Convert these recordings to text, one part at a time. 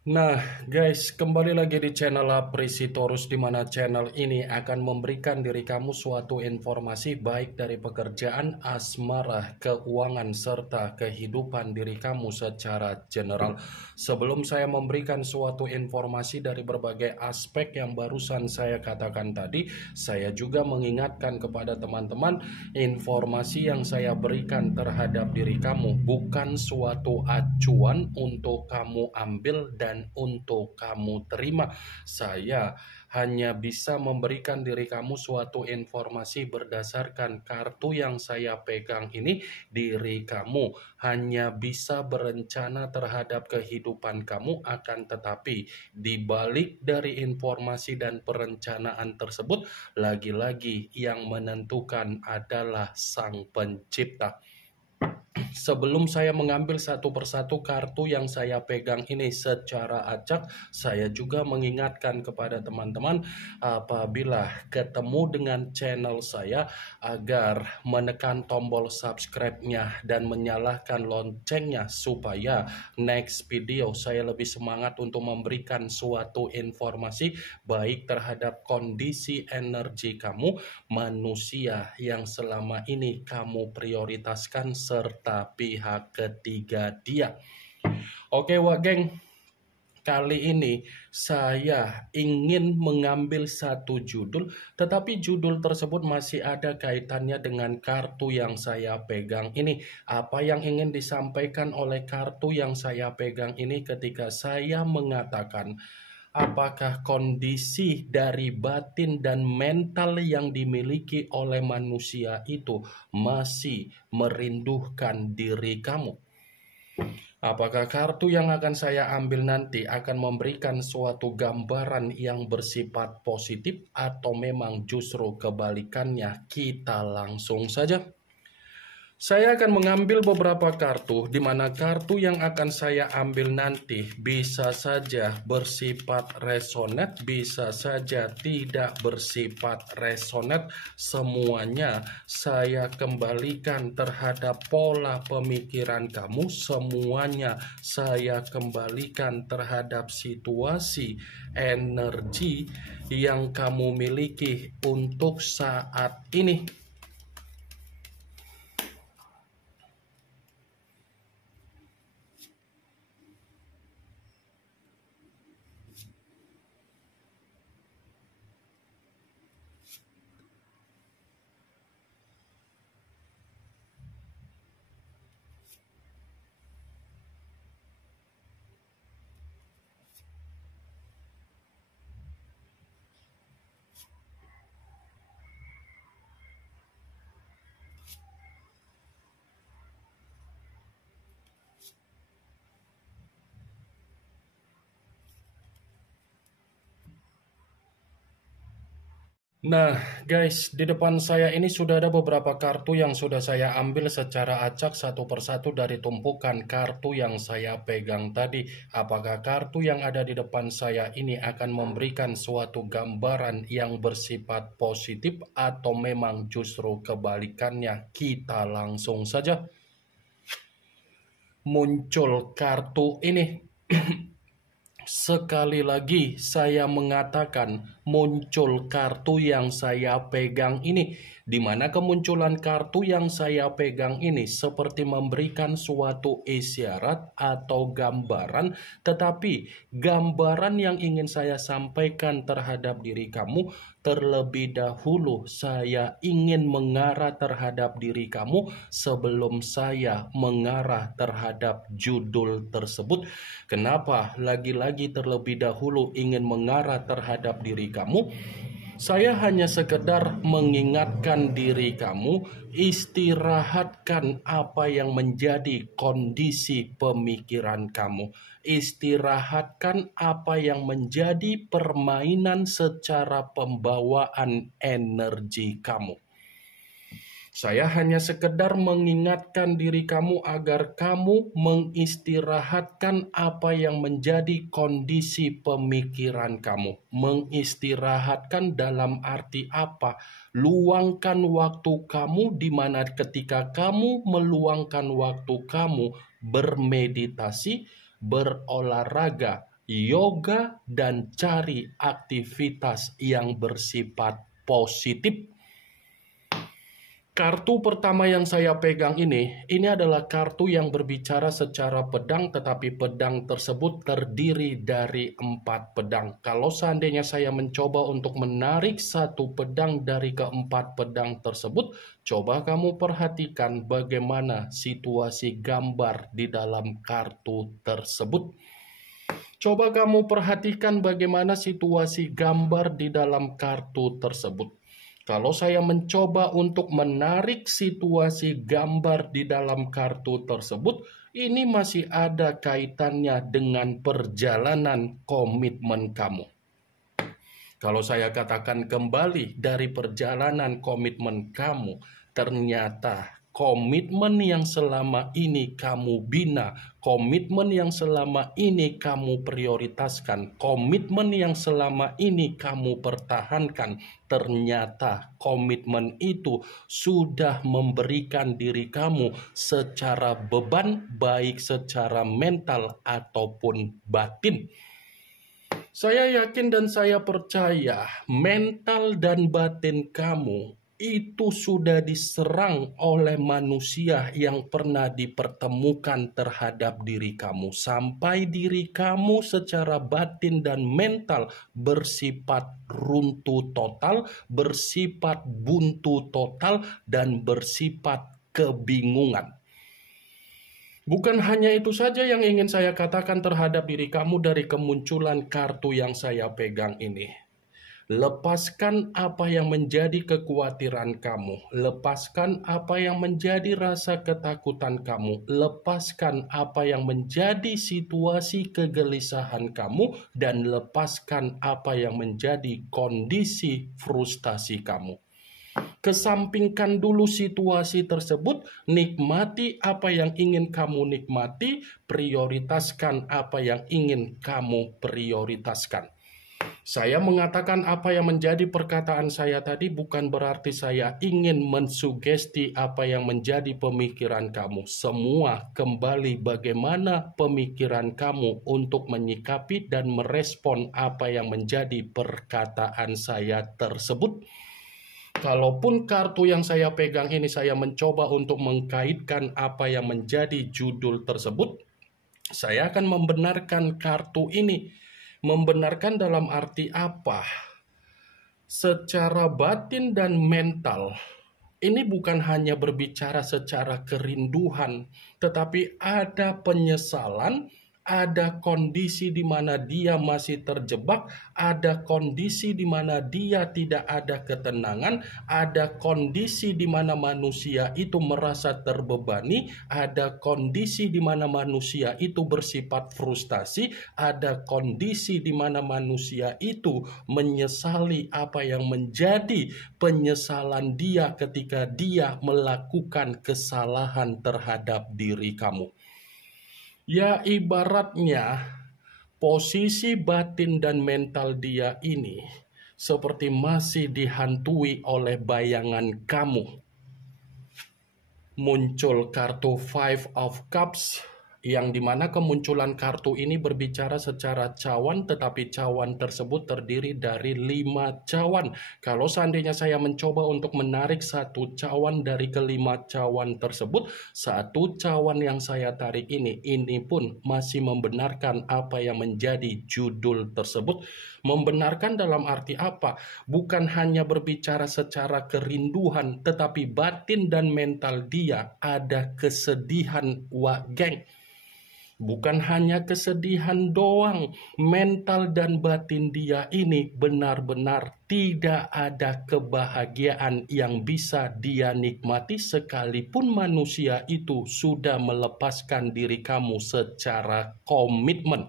Nah, guys, kembali lagi di channel Aprisitorus, di mana channel ini akan memberikan diri kamu suatu informasi baik dari pekerjaan, asmara, keuangan, serta kehidupan diri kamu secara general. Sebelum saya memberikan suatu informasi dari berbagai aspek yang barusan saya katakan tadi, saya juga mengingatkan kepada teman-teman, informasi yang saya berikan terhadap diri kamu bukan suatu acuan untuk kamu ambil dan untuk kamu terima. Saya hanya bisa memberikan diri kamu suatu informasi berdasarkan kartu yang saya pegang ini. Diri kamu hanya bisa berencana terhadap kehidupan kamu, akan tetapi di balik dari informasi dan perencanaan tersebut, lagi-lagi yang menentukan adalah Sang Pencipta. Sebelum saya mengambil satu persatu kartu yang saya pegang ini secara acak, saya juga mengingatkan kepada teman-teman apabila ketemu dengan channel saya agar menekan tombol subscribe-nya dan menyalakan loncengnya supaya next video saya lebih semangat untuk memberikan suatu informasi baik terhadap kondisi energi kamu, manusia yang selama ini kamu prioritaskan, serta pihak ketiga dia. Oke wak geng, kali ini saya ingin mengambil satu judul, tetapi judul tersebut masih ada kaitannya dengan kartu yang saya pegang ini. Apa yang ingin disampaikan oleh kartu yang saya pegang ini ketika saya mengatakan apakah kondisi dari batin dan mental yang dimiliki oleh manusia itu masih merindukan diri kamu? Apakah kartu yang akan saya ambil nanti akan memberikan suatu gambaran yang bersifat positif atau memang justru kebalikannya? Kita langsung saja. Saya akan mengambil beberapa kartu, di mana kartu yang akan saya ambil nanti bisa saja bersifat resonate, bisa saja tidak bersifat resonate. Semuanya saya kembalikan terhadap pola pemikiran kamu, semuanya saya kembalikan terhadap situasi energi yang kamu miliki untuk saat ini. Nah, guys, di depan saya ini sudah ada beberapa kartu yang sudah saya ambil secara acak satu persatu dari tumpukan kartu yang saya pegang tadi. Apakah kartu yang ada di depan saya ini akan memberikan suatu gambaran yang bersifat positif atau memang justru kebalikannya? Kita langsung saja. Muncul kartu ini. Sekali lagi saya mengatakan muncul kartu yang saya pegang ini, di mana kemunculan kartu yang saya pegang ini seperti memberikan suatu isyarat atau gambaran, tetapi gambaran yang ingin saya sampaikan terhadap diri kamu, terlebih dahulu saya ingin mengarah terhadap diri kamu sebelum saya mengarah terhadap judul tersebut. Kenapa lagi-lagi terlebih dahulu ingin mengarah terhadap diri kamu? Saya hanya sekedar mengingatkan diri kamu, istirahatkan apa yang menjadi kondisi pemikiran kamu. Istirahatkan apa yang menjadi permainan secara pembawaan energi kamu. Saya hanya sekedar mengingatkan diri kamu agar kamu mengistirahatkan apa yang menjadi kondisi pemikiran kamu. Mengistirahatkan dalam arti apa? Luangkan waktu kamu, di mana ketika kamu meluangkan waktu kamu bermeditasi, berolahraga, yoga, dan cari aktivitas yang bersifat positif. Kartu pertama yang saya pegang ini adalah kartu yang berbicara secara pedang, tetapi pedang tersebut terdiri dari 4 pedang. Kalau seandainya saya mencoba untuk menarik satu pedang dari keempat pedang tersebut, coba kamu perhatikan bagaimana situasi gambar di dalam kartu tersebut. Coba kamu perhatikan bagaimana situasi gambar di dalam kartu tersebut. Kalau saya mencoba untuk menarik situasi gambar di dalam kartu tersebut, ini masih ada kaitannya dengan perjalanan komitmen kamu. Kalau saya katakan kembali dari perjalanan komitmen kamu, ternyata komitmen yang selama ini kamu bina, komitmen yang selama ini kamu prioritaskan, komitmen yang selama ini kamu pertahankan, ternyata komitmen itu sudah memberikan diri kamu secara beban, baik secara mental ataupun batin. Saya yakin dan saya percaya mental dan batin kamu itu sudah diserang oleh manusia yang pernah dipertemukan terhadap diri kamu. Sampai diri kamu secara batin dan mental bersifat runtuh total, bersifat buntu total, dan bersifat kebingungan. Bukan hanya itu saja yang ingin saya katakan terhadap diri kamu dari kemunculan kartu yang saya pegang ini. Lepaskan apa yang menjadi kekhawatiran kamu. Lepaskan apa yang menjadi rasa ketakutan kamu. Lepaskan apa yang menjadi situasi kegelisahan kamu. Dan lepaskan apa yang menjadi kondisi frustasi kamu. Kesampingkan dulu situasi tersebut, nikmati apa yang ingin kamu nikmati, prioritaskan apa yang ingin kamu prioritaskan. Saya mengatakan apa yang menjadi perkataan saya tadi bukan berarti saya ingin mensugesti apa yang menjadi pemikiran kamu. Semua kembali bagaimana pemikiran kamu untuk menyikapi dan merespon apa yang menjadi perkataan saya tersebut. Kalaupun kartu yang saya pegang ini saya mencoba untuk mengkaitkan apa yang menjadi judul tersebut, saya akan membenarkan kartu ini. Membenarkan dalam arti apa? Secara batin dan mental, ini bukan hanya berbicara secara kerinduan, tetapi ada penyesalan, ada kondisi di mana dia masih terjebak, ada kondisi di mana dia tidak ada ketenangan, ada kondisi di mana manusia itu merasa terbebani, ada kondisi di mana manusia itu bersifat frustasi, ada kondisi di mana manusia itu menyesali apa yang menjadi penyesalan dia ketika dia melakukan kesalahan terhadap diri kamu. Ya, ibaratnya posisi batin dan mental dia ini seperti masih dihantui oleh bayangan kamu. Muncul kartu Five of Cups, yang dimana kemunculan kartu ini berbicara secara cawan, tetapi cawan tersebut terdiri dari 5 cawan. Kalau seandainya saya mencoba untuk menarik satu cawan dari kelima cawan tersebut, satu cawan yang saya tarik ini pun masih membenarkan apa yang menjadi judul tersebut. Membenarkan dalam arti apa? Bukan hanya berbicara secara kerinduan, tetapi batin dan mental dia ada kesedihan, geng. Bukan hanya kesedihan doang, mental dan batin dia ini benar-benar tidak ada kebahagiaan yang bisa dia nikmati sekalipun manusia itu sudah melepaskan diri kamu secara komitmen.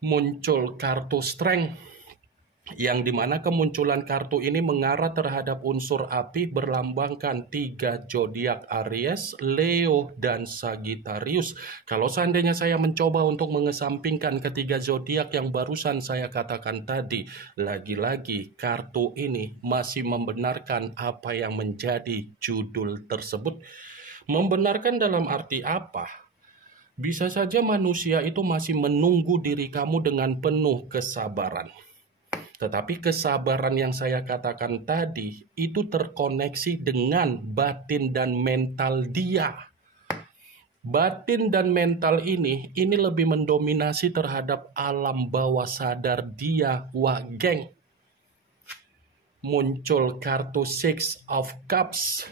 Muncul kartu Strength, yang dimana kemunculan kartu ini mengarah terhadap unsur api berlambangkan 3 zodiak Aries, Leo, dan Sagittarius. Kalau seandainya saya mencoba untuk mengesampingkan ketiga zodiak yang barusan saya katakan tadi, lagi-lagi kartu ini masih membenarkan apa yang menjadi judul tersebut. Membenarkan dalam arti apa? Bisa saja manusia itu masih menunggu diri kamu dengan penuh kesabaran. Tetapi kesabaran yang saya katakan tadi itu terkoneksi dengan batin dan mental dia. Batin dan mental ini lebih mendominasi terhadap alam bawah sadar dia, wah geng. Muncul kartu Six of Cups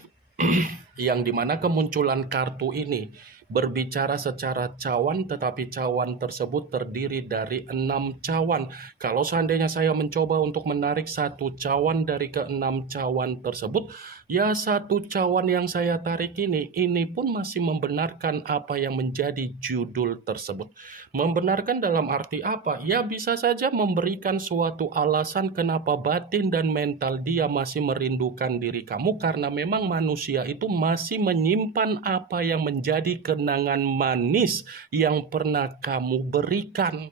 yang dimana kemunculan kartu ini berbicara secara cawan, tetapi cawan tersebut terdiri dari 6 cawan. Kalau seandainya saya mencoba untuk menarik satu cawan dari ke-6 cawan tersebut, ya satu cawan yang saya tarik ini pun masih membenarkan apa yang menjadi judul tersebut. Membenarkan dalam arti apa? Ya bisa saja memberikan suatu alasan kenapa batin dan mental dia masih merindukan diri kamu, karena memang manusia itu masih menyimpan apa yang menjadi kenangan manis yang pernah kamu berikan.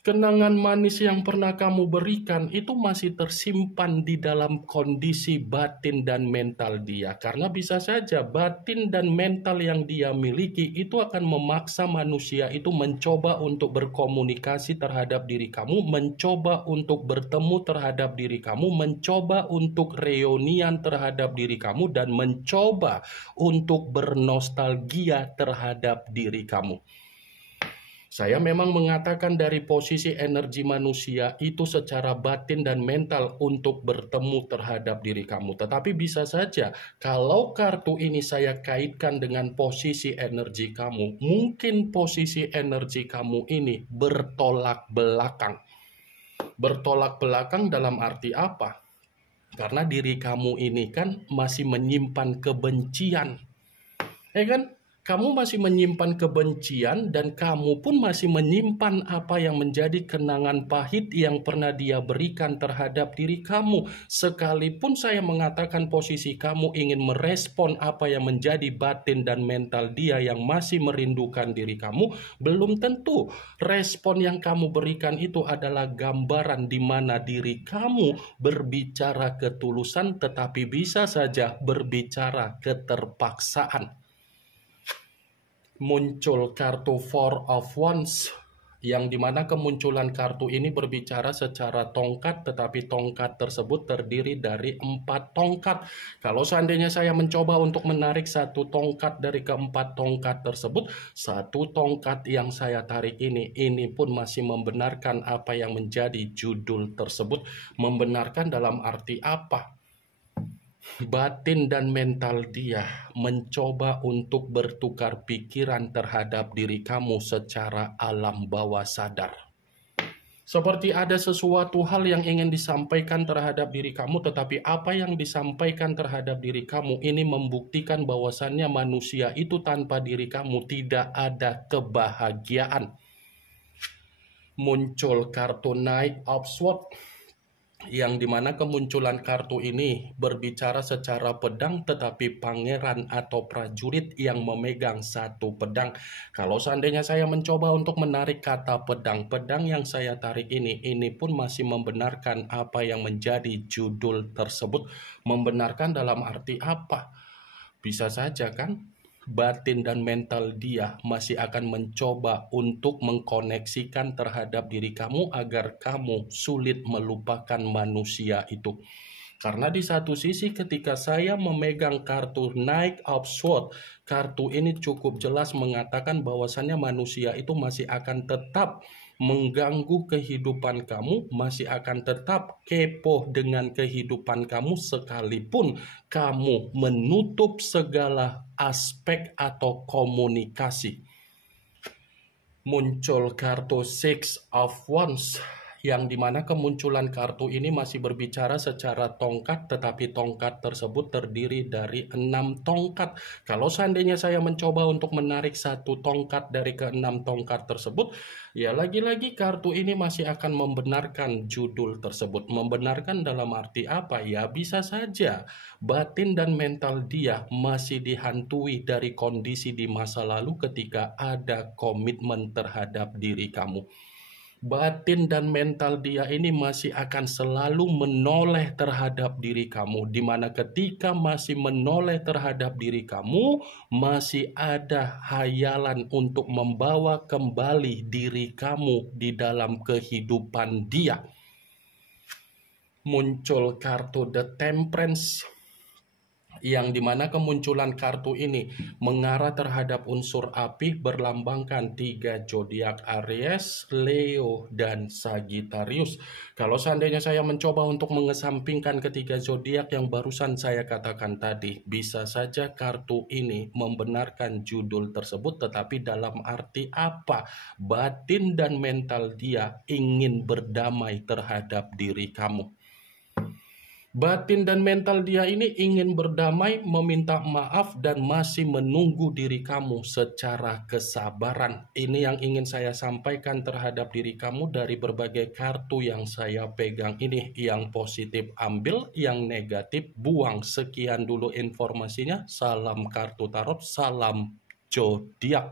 Kenangan manis yang pernah kamu berikan itu masih tersimpan di dalam kondisi batin dan mental dia. Karena bisa saja batin dan mental yang dia miliki itu akan memaksa manusia itu mencoba untuk berkomunikasi terhadap diri kamu, mencoba untuk bertemu terhadap diri kamu, mencoba untuk reunian terhadap diri kamu, dan mencoba untuk bernostalgia terhadap diri kamu. Saya memang mengatakan dari posisi energi manusia itu secara batin dan mental untuk bertemu terhadap diri kamu. Tetapi bisa saja kalau kartu ini saya kaitkan dengan posisi energi kamu, mungkin posisi energi kamu ini bertolak belakang. Bertolak belakang dalam arti apa? Karena diri kamu ini kan masih menyimpan kebencian. Kan? Kamu masih menyimpan kebencian dan kamu pun masih menyimpan apa yang menjadi kenangan pahit yang pernah dia berikan terhadap diri kamu. Sekalipun saya mengatakan posisi kamu ingin merespon apa yang menjadi batin dan mental dia yang masih merindukan diri kamu, belum tentu respon yang kamu berikan itu adalah gambaran di mana diri kamu berbicara ketulusan, tetapi bisa saja berbicara keterpaksaan. Muncul kartu Four of Wands yang dimana kemunculan kartu ini berbicara secara tongkat, tetapi tongkat tersebut terdiri dari 4 tongkat. Kalau seandainya saya mencoba untuk menarik satu tongkat dari keempat tongkat tersebut, satu tongkat yang saya tarik ini pun masih membenarkan apa yang menjadi judul tersebut. Membenarkan dalam arti apa? Batin dan mental dia mencoba untuk bertukar pikiran terhadap diri kamu secara alam bawah sadar. Seperti ada sesuatu hal yang ingin disampaikan terhadap diri kamu, tetapi apa yang disampaikan terhadap diri kamu ini membuktikan bahwasannya manusia itu tanpa diri kamu tidak ada kebahagiaan. Muncul kartu Knight of Swords yang dimana kemunculan kartu ini berbicara secara pedang, tetapi pangeran atau prajurit yang memegang satu pedang. Kalau seandainya saya mencoba untuk menarik kata pedang, pedang yang saya tarik ini pun masih membenarkan apa yang menjadi judul tersebut. Membenarkan dalam arti apa? Bisa saja kan? Batin dan mental dia masih akan mencoba untuk mengkoneksikan terhadap diri kamu agar kamu sulit melupakan manusia itu. Karena di satu sisi ketika saya memegang kartu Knight of Swords, kartu ini cukup jelas mengatakan bahwasannya manusia itu masih akan tetap mengganggu kehidupan kamu, masih akan tetap kepo dengan kehidupan kamu sekalipun kamu menutup segala aspek atau komunikasi. Muncul kartu Six of Wands yang dimana kemunculan kartu ini masih berbicara secara tongkat, tetapi tongkat tersebut terdiri dari 6 tongkat. Kalau seandainya saya mencoba untuk menarik satu tongkat dari ke-6 tongkat tersebut, ya lagi-lagi kartu ini masih akan membenarkan judul tersebut. Membenarkan dalam arti apa? Ya bisa saja batin dan mental dia masih dihantui dari kondisi di masa lalu ketika ada komitmen terhadap diri kamu. batin dan mental dia ini masih akan selalu menoleh terhadap diri kamu, di mana ketika masih menoleh terhadap diri kamu, masih ada hayalan untuk membawa kembali diri kamu di dalam kehidupan dia. Muncul kartu The Temperance, yang dimana kemunculan kartu ini mengarah terhadap unsur api, berlambangkan 3 zodiak Aries, Leo, dan Sagittarius. Kalau seandainya saya mencoba untuk mengesampingkan ketiga zodiak yang barusan saya katakan tadi, bisa saja kartu ini membenarkan judul tersebut, tetapi dalam arti apa? Batin dan mental dia ingin berdamai terhadap diri kamu. Batin dan mental dia ini ingin berdamai, meminta maaf, dan masih menunggu diri kamu secara kesabaran. Ini yang ingin saya sampaikan terhadap diri kamu dari berbagai kartu yang saya pegang ini. Yang positif ambil, yang negatif buang. Sekian dulu informasinya. Salam kartu tarot, salam zodiak.